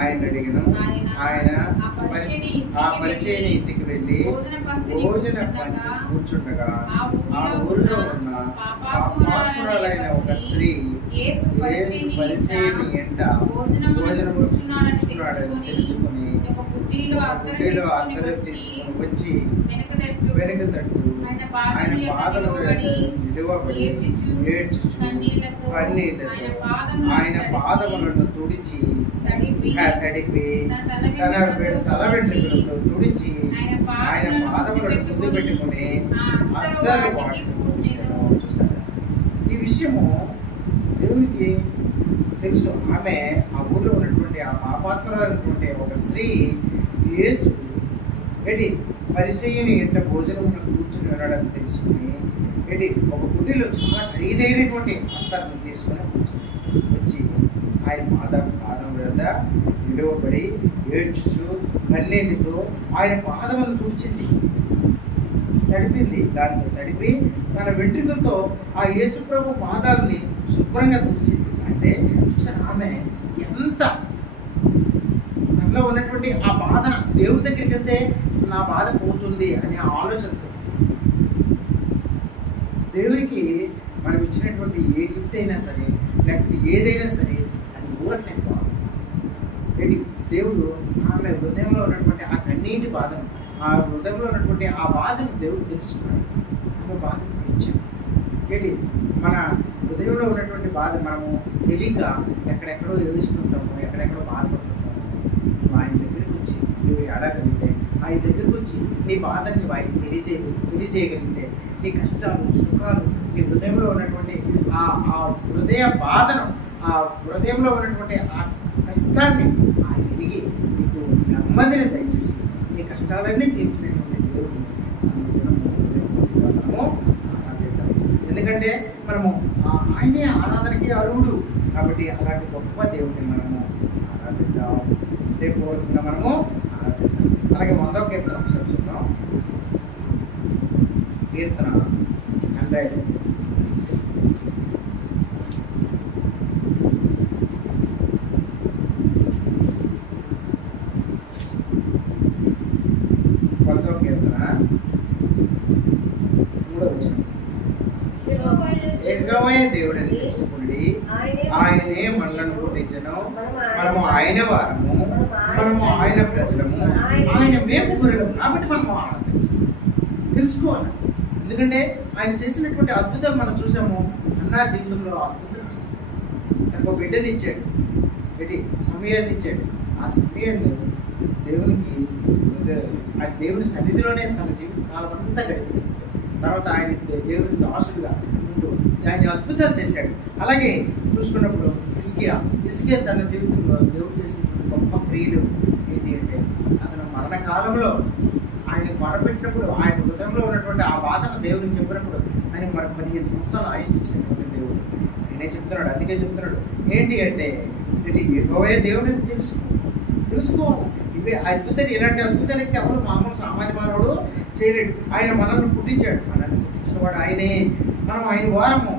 ఆయన అడిగిను. ఆయన ఆ పరిచయని ఇంటికి వెళ్ళి భోజన పంక్తి కూర్చుండగా ఆ ఊరిలో ఉన్న పాపాత్మురాలైన ఒక స్త్రీ యేసు పరిచయని ఎంట భోజనం కూర్చున్నాడని తెలుసుకుని బుడ్డిలో అత్తరు తీసుకుని వచ్చి వెనుక తట్టు ఆయన పాదముల నిలువబడి ఏడ్చుచు కన్నీళ్లతో ఆయన పాదములను తుడిచి తడిపి తన తల వెంట్రుకలతో తుడిచి ఆయన పాదములను ముందు పెట్టుకుని అత్తరు వాటిని చూసారా. ఈ విషయము దేవునికి తెలుసు. ఆమె ఆ ఊరిలో ఉన్నటువంటి ఆ పాపాత్మరైనటువంటి ఒక స్త్రీ యేసు పరిసయ్యుని ఎంట భోజనంలో కూర్చుని ఉన్నాడని తెలుసుకుని ఒక గుడ్డిలో చాలా ఖరీదైనటువంటి అత్తర్ను తీసుకొని వచ్చి ఆయన పాదం వద్ద నిలువబడి ఏడ్చుచు కన్నీటితో ఆయన పాదములను తుడిచింది, తడిపింది. దాంతో తడిపి తన వెంట్రుకలతో ఆ యేసుప్రభు పాదాలని శుభ్రంగా తుడిచింది. అంటే చూసారు ఆమె ఎంత తనలో ఉన్నటువంటి ఆ బాధన దేవుడి దగ్గరికి వెళ్తే నా బాధ పోతుంది అనే ఆలోచనతో. దేవునికి మనం ఇచ్చినటువంటి ఏ గిఫ్ట్ అయినా సరే, లేకపోతే ఏదైనా సరే అది ఊరనే బాధ. ఏంటి దేవుడు ఆమె హృదయంలో ఉన్నటువంటి ఆ కన్నీటి బాధను, ఆ హృదయంలో ఉన్నటువంటి ఆ బాధను దేవుడు తెలుసుకున్నాడు. ఆమె బాధను తెచ్చాడు. ఏంటి మన హృదయంలో ఉన్నటువంటి బాధ మనము తెలియక ఎక్కడెక్కడో ఏడుస్తుంటాము, ఎక్కడెక్కడో బాధపడుతుంటాము. నువ్వు ఆయన దగ్గరికి వచ్చి నువ్వు అడగలిగితే, ఆయన దగ్గరికి వచ్చి నీ బాధని నువ్వు ఆయనకి తెలియజేయగలిగితే, నీ కష్టాలు సుఖాలు, నీ హృదయంలో ఉన్నటువంటి ఆ హృదయ బాధను, ఆ హృదయంలో ఉన్నటువంటి ఆ కష్టాన్ని ఆయన విరిగి నీకు నెమ్మదిని దయచేసి నీ కష్టాలన్నీ తీర్చినటువంటి దేవుడు మనము ఆరాధిద్దాం. ఎందుకంటే మనము ఆయనే ఆరాధనకి అర్హుడు కాబట్టి అలాంటి గొప్ప దేవుడిని మనము ఆరాధిద్దాం. హృదయపూర్వకంగా మనము ఆరాధిద్దాం. అలాగే 100వ కీర్తన ఒకసారి చూద్దాం. కీర్తన 100. యెహోవా దేవుడని తెలుసుకుని ఆయనే మనలను పుట్టించెను, మనము ఆయన వారము, మనము ఆయన ప్రజలము, ఆయన మేము గొర్రెలము. కాబట్టి మనము ఆరాధించాలి, తెలుసుకోవాలి. ఎందుకంటే ఆయన చేసినటువంటి అద్భుతాలు మనం చూసాము. అన్నా జీవితంలో అద్భుతం చేశాడు. తనకు ఒక బిడ్డని ఇచ్చాడు, సమయాన్ని ఇచ్చాడు. ఆ సమయాన్ని దేవునికి ఆ దేవుని సన్నిధిలోనే తన జీవిత కాలం అంతా గడిపాడు. తర్వాత ఆయన దేవునికి దాసుడుగా ఉంటూ ఆయన అద్భుతాలు చేశాడు. అలాగే చూసుకున్నప్పుడు ఇస్కియా తన జీవితంలో దేవుడు చేసిన గొప్ప క్రియలు ఏంటి అంటే, అతను మరణకాలంలో ఆయన మొరపెట్టినప్పుడు, ఆయన హృదయంలో ఉన్నటువంటి ఆ బాధను దేవునికి చెప్పినప్పుడు ఆయన మనకు 15 సంవత్సరాలు ఆయుష్ ఇచ్చినటువంటి దేవుడు ఆయనే చెప్తున్నాడు. అందుకే చెప్తున్నాడు ఏంటి అంటే, యెహోవా దేవుడిని తెలుసుకోవాలి. ఇవి అద్భుతాలు, ఇలాంటి అద్భుతాలకి ఎవరు మామూలు సామాన్య మానవుడు చేయలేడు. ఆయన మనల్ని పుట్టించాడు. మనల్ని పుట్టించిన వాడు ఆయనే. మనం ఆయన వారము,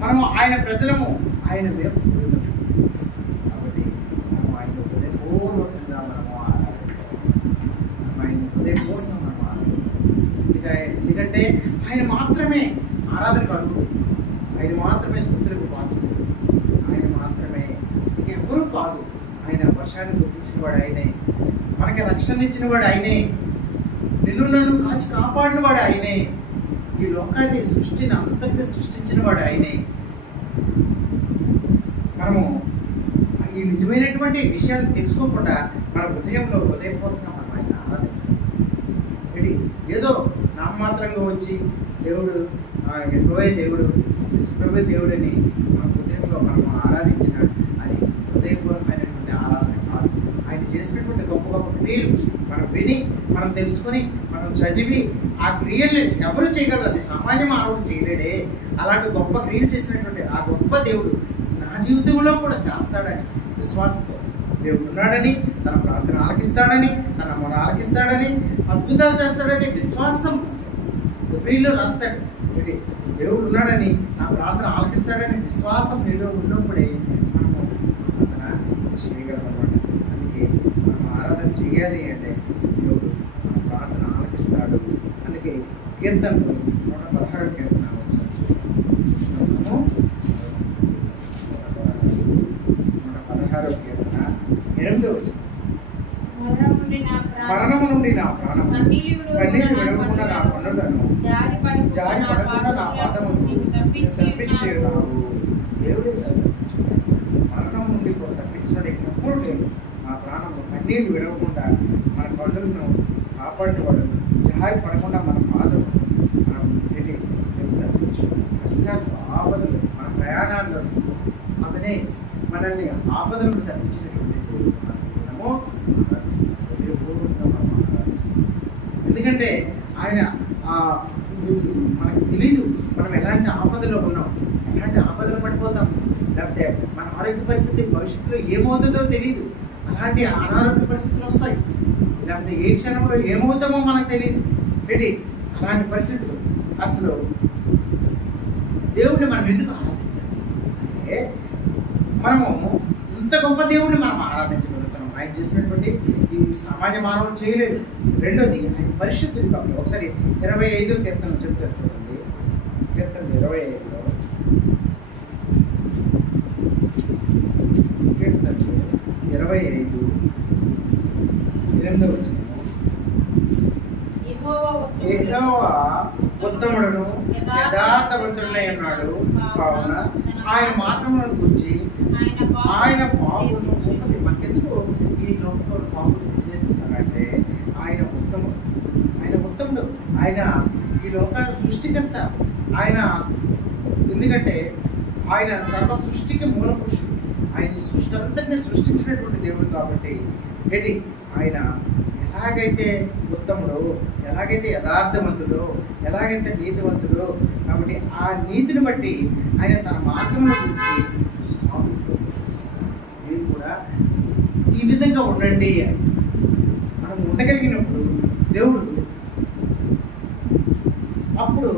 మనము ఆయన ప్రజలము, ఆయన వైపు. కాబట్టి మనం ఆయన హృదయపూర్వకంగా మనము ఆరాధించాలి. ఆయన హృదయపూర్వకంగా మనం ఆరాధించాలి. ఎందుకంటే ఆయన మాత్రమే ఆరాధనకు అర్హుడు, ఆయన మాత్రమే స్తుతులకు పాత్రుడు, ఆయన మాత్రమే, ఇంకెవరూ కాదు. ఆయన వర్షాన్ని కురిపించిన వాడు ఆయనే, మనకి రక్షణ ఇచ్చిన వాడు ఆయనే, నిన్ను నన్ను కాపాడిన వాడు ఆయనే, ఈ లోకాన్ని సృష్టిని అంతగా సృష్టించిన వాడు ఆయనే. మనము ఈ నిజమైనటువంటి విషయాన్ని తెలుసుకోకుండా మన హృదయపూర్వకంగా మనం ఆయన ఆరాధించాలి. ఏదో నామమాత్రంగా వచ్చి దేవుడు యెహోవా దేవుడు, యేసుప్రభువే దేవుడని మన హృదయంలో మనం ఆరాధించిన అది హృదయపూర్వకమైనటువంటి ఆరాధన కాదు. ఆయన చేసినటువంటి గొప్ప గొప్ప క్రియలు మనం విని, మనం తెలుసుకొని, మనం చదివి ఆ క్రియలు ఎవరు చేయగలరు? అది సామాన్య మానవుడు చేయలేడే. అలాంటి గొప్ప క్రియలు చేసినటువంటి ఆ గొప్ప దేవుడు నా జీవితంలో కూడా చేస్తాడని విశ్వాసంతో, దేవుడు ఉన్నాడని, తన ప్రార్థన ఆలకిస్తాడని, తన మొర ఆలకిస్తాడని, అద్భుతాలు చేస్తాడని విశ్వాసం ప్రియుల్లో రాస్తాడు. దేవుడు ఉన్నాడని, నా ప్రార్థన ఆలకిస్తాడని విశ్వాసం నీలో ఉన్నప్పుడే మనము ఆరాధన చేయగలమన్నమాట. అందుకే మనం ఆరాధన చేయాలి అంటే దేవుడు మన ప్రార్థన ఆలకిస్తాడు. అందుకే కీర్తనలు 116 కీర్తన ఒకసారి చూస్తున్నాము. 116 కీర్తన 8వ వచనం. మరణము నుండి నా ప్రాణము, కన్నీరు విడవకుండా నా పనులను, జారి పడకుండా నా పాదమును తప్పించేవాడు. దేవుడే తప్పించుకున్నాడు. మరణం నుండి కూడా తప్పించడం ఎప్పుడు లేదు. నా ప్రాణము కన్నీరు విడవకుండా మన పనులను కాపాడేవాడు, జారి పడకుండా మన పాదము మనం తప్పించుకున్నాం. కష్టాలు, ఆపదలు, మన ప్రయాణాల్లో అతనే మనల్ని ఆపదలను తప్పించినటువంటి దేవుడు మనము ఆరాధిస్తాం. ఎందుకంటే ఆయన మనకు తెలీదు మనం ఎలాంటి ఆపదలో ఉన్నాం, ఎలాంటి ఆపదలు పడిపోతాం, లేకపోతే మన ఆరోగ్య పరిస్థితి భవిష్యత్తులో ఏమవుతుందో తెలియదు. అలాంటి అనారోగ్య పరిస్థితులు వస్తాయి, లేకపోతే ఏ క్షణంలో ఏమవుతామో మనకు తెలియదు. అలాంటి పరిస్థితులు అసలు దేవుడిని మనం ఎందుకు ఆరాధించాలి అంటే, మనము ఇంత గొప్ప దేవుడిని మనం ఆరాధించగలుగుతాం. ఆయన చేసినటువంటి ఈ సామాన్య మానవులు చేయలేదు. రెండోది, ఆయన పరిశుద్ధుడు కాబట్టి. ఒకసారి 25వ కీర్తన చెప్తారు చూడండి. కీర్తన 25లో, కీర్తన 25 35:8 యెహోవా ఉత్తముడును యథార్థవంతుడై ఉన్నాడు కావున ఆయన మార్గములను గురించి ఆయన పాపులను ఉన్నది. మనకెందుకు ఈ లోకంలో పాపులు ఉద్దేశిస్తాడంటే ఆయన ఉత్తముడు, ఆయన ఉత్తముడు, ఆయన ఈ లోకాన్ని సృష్టికర్త. ఆయన ఎందుకంటే ఆయన సర్వ సృష్టికి మూల పురుషుడు. ఆయన ఈ సృష్టి అంతటిని సృష్టించినటువంటి దేవుడు కాబట్టి ఏంటి ఆయన ఎలాగైతే ఉత్తముడు, ఎలాగైతే యథార్థవంతుడు, ఎలాగైతే నీతివంతుడు, కాబట్టి ఆ నీతిని బట్టి ఆయన తన మార్గంలో గురించి మీరు కూడా ఈ విధంగా ఉండండి అని మనం ఉండగలిగినప్పుడు దేవుడు అప్పుడు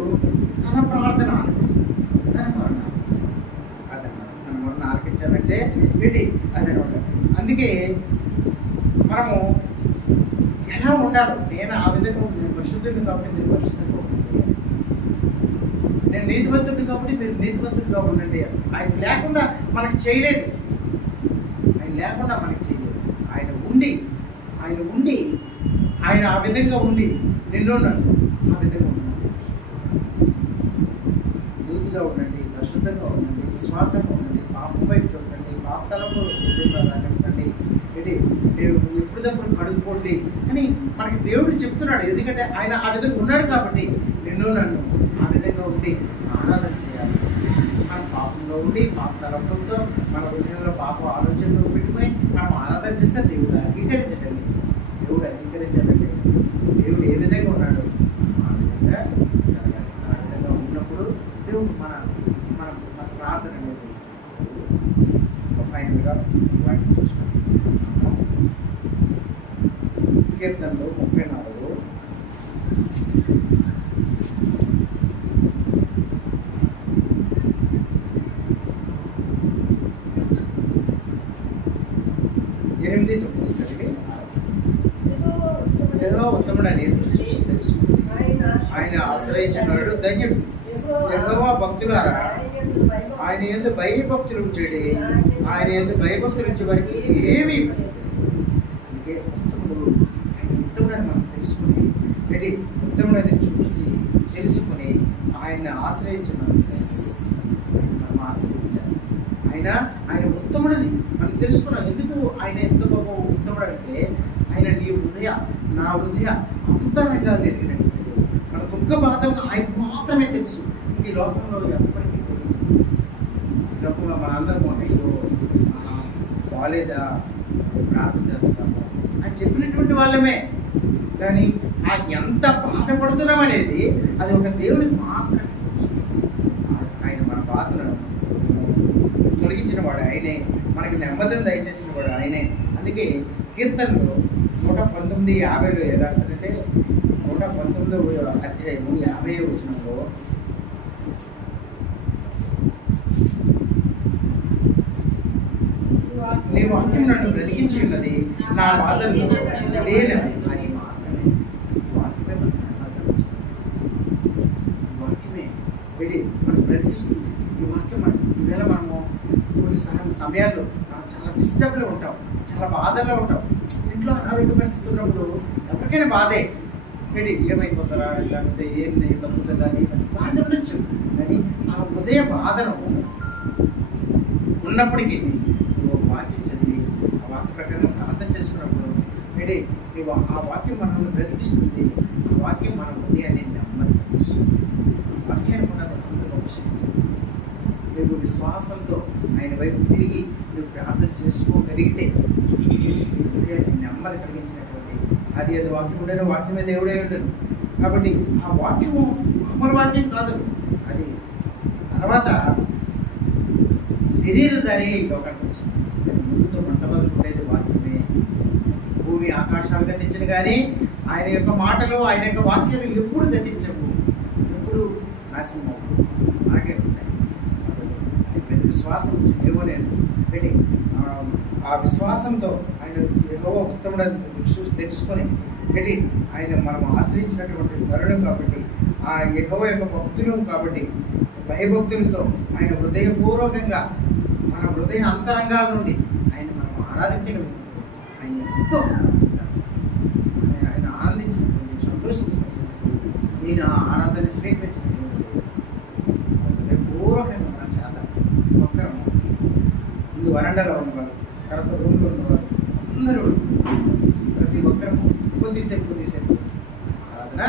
తన ప్రార్థన ఆలపిస్తాడు, తన మరణ ఆలపిస్తాడు. అదనమాట తన మరణ ఆలపించాలంటే ఏంటి అదనమాట. అందుకే మనము ఎలా ఉండాలి, నేను ఆ విధంగా నేను పరిశుద్ధుడిని కాబట్టి మీరు పరిశుద్ధంగా ఉండండి, నేను నీతివంతుడిని కాబట్టి మీరు నీతివంతుడిగా ఉండండి. ఆయన లేకుండా మనకు చేయలేదు, ఆయన లేకుండా మనకి చేయలేదు. ఆయన ఉండి ఆయన ఆ విధంగా ఉండి నిన్ను నన్ను ఆ విధంగా ఉండండి, నీతిగా ఉండండి, పరిశుద్ధంగా ఉండండి, విశ్వాసంగా ఉండండి, పాపం వైపు చూడండి, పాపతలంలో ఉండండి, ఇది నేను ఎప్పుడప్పుడు కడుక్కోండి అని మనకి దేవుడు చెప్తున్నాడు. ఎందుకంటే ఆయన ఆ విధంగా ఉన్నాడు కాబట్టి నిన్ను నన్ను ఆ విధంగా ఉండి ఆరాధన చేయాలి. మనం పాపంలో ఉండి పాప తలంపులతో మన హృదయంలో పాప ఆలోచనలు పెట్టుకుని మనం ఆరాధన చేస్తే దేవుడు అంగీకరించడండి. దేవుడు ఏ విధంగా ఉన్నాడు ఆ విధంగా ఉన్నప్పుడు దేవుడు మన ప్రార్థన అనేది ఫైనల్గా వాటిని చూసుకుంటాం. కీర్తనలు 34 8, 9 చదివి ఏదో ఉత్తముడని చూసి తెలుసుకుంది. ఆయన ఆశ్రయించున్నాడు ధన్యుడు. యెహోవా భక్తులారా ఆయన యందు భయభక్తులు ఉంచండి, ఆయన యందు భయభక్తులు ఉంచే వారికి ఏమీ అందుకే ఉత్తముడు ఆయన ఉత్తముడని మనం తెలుసుకుని ఏంటి ఉత్తముడని చూసి తెలుసుకుని ఆయన్ని ఆశ్రయించున్నాడు. మనం ఆశ్రయించాలి. ఆయన ఉత్తముడని మనం తెలుసుకున్నాం. ఎందుకు ఆయన ఎంత గొప్ప ఉత్తముడు అంటే ఆయన నా హృదయ అంతరంగాలు ఎరిగినటువంటి మన దుఃఖ బాధలను ఆయనకు మాత్రమే తెలుసు. ఈ లోకంలో ఎవరికి తెలియదు. ఈ లోకంలో మనందరం అయ్యో బాలేదా ప్రార్థన చేస్తాము అని చెప్పినటువంటి వాళ్ళమే, కానీ ఆ ఎంత బాధపడుతున్నాం అనేది అది ఒక దేవుడికి మాత్రమే. ఆయన మన బాధలను తొలగించిన వాడు ఆయనే, మనకి నెమ్మదిని దయచేసిన వాడు ఆయనే. అందుకే కీర్తనలో 119:50 ఏం రాస్తారంటే 119వ అధ్యాయము 50వ వచనంలో నీ వాక్యం నన్ను బ్రతికించి ఉన్నది, నా బాధల్లో ఇదేనా అని మాత్రమే. వాక్యమే వాక్యమే వెళ్ళి మనకు బ్రతికిస్తుంది. ఈ వాక్యం ఈవేళ మనము కొన్నిసార్లు సమయాల్లో మనం చాలా డిస్టర్బ్లో ఉంటాం, చాలా బాధల్లో ఉంటాం. ఇంట్లో అనారోగ్య పరిస్థితి ఉన్నప్పుడు ఎవరికైనా బాధే, వెళ్ళి ఏమైపోతారా లేకపోతే ఏం తగ్గుతుందా అని బాధ ఉండొచ్చు. కానీ ఆ హృదయ బాధను ఉన్నప్పటికీ నువ్వు వాక్యం చదివి ఆ వాక్య ప్రకారం ప్రార్థన చేసుకున్నప్పుడు వెళ్ళి నువ్వు ఆ వాక్యం మనల్ని బ్రతికిస్తుంది. ఆ వాక్యం మన హృదయాన్ని నెమ్మదిస్తుంది. వాక్యానికి ఉన్నది అంత గొప్ప శక్తి. నువ్వు విశ్వాసంతో ఆయన వైపు తిరిగి నువ్వు ప్రార్థన చేసుకోగలిగితే హృదయాన్ని నెమ్మది కలిగించినటువంటి అది వాక్యం ఉండను, వాక్యమే దేవుడే ఉండను. కాబట్టి ఆ వాక్యము మామూలు వాక్యం కాదు, అది తర్వాత శరీరధారి లోకానికి వచ్చింది. ముందు మొట్టమొదటి ఉండేది వాక్యమే. భూమి ఆకాశాలు గతించను కానీ ఆయన యొక్క మాటలు ఆయన యొక్క వాక్యాలు ఎప్పుడు గతించవు, ఎప్పుడు నాశనం అవ్వవు, అలాగే ఉంటాయి. పెద్ద విశ్వాసం ఏవో నేను పెట్టి ఆ విశ్వాసంతో ఆయన యెహోవా ఉత్తముడని చూసి తెలుసుకొని పెట్టి ఆయన మనం ఆశ్రయించినటువంటి వరుడు కాబట్టి ఆ యెహోవా యొక్క భక్తులు కాబట్టి భయభక్తులతో ఆయన హృదయపూర్వకంగా మన హృదయ అంతరంగాల నుండి ఆయన మనం ఆరాధించగలిగినప్పుడు ఎంతో ఆనందిస్తారు. ఆయన ఆనందించినటువంటి సంతోషించినటువంటి నేను ఆరాధన స్వీకరించినటువంటి పూర్వకంగా మన చేత ఒక్కరము ముందు వరండాలో ఉన్నవారు, తర్వాత రూమ్లో ఉన్నవారు అందరూ ప్రతి ఒక్కరము కొద్దిసేపు ఆరాధన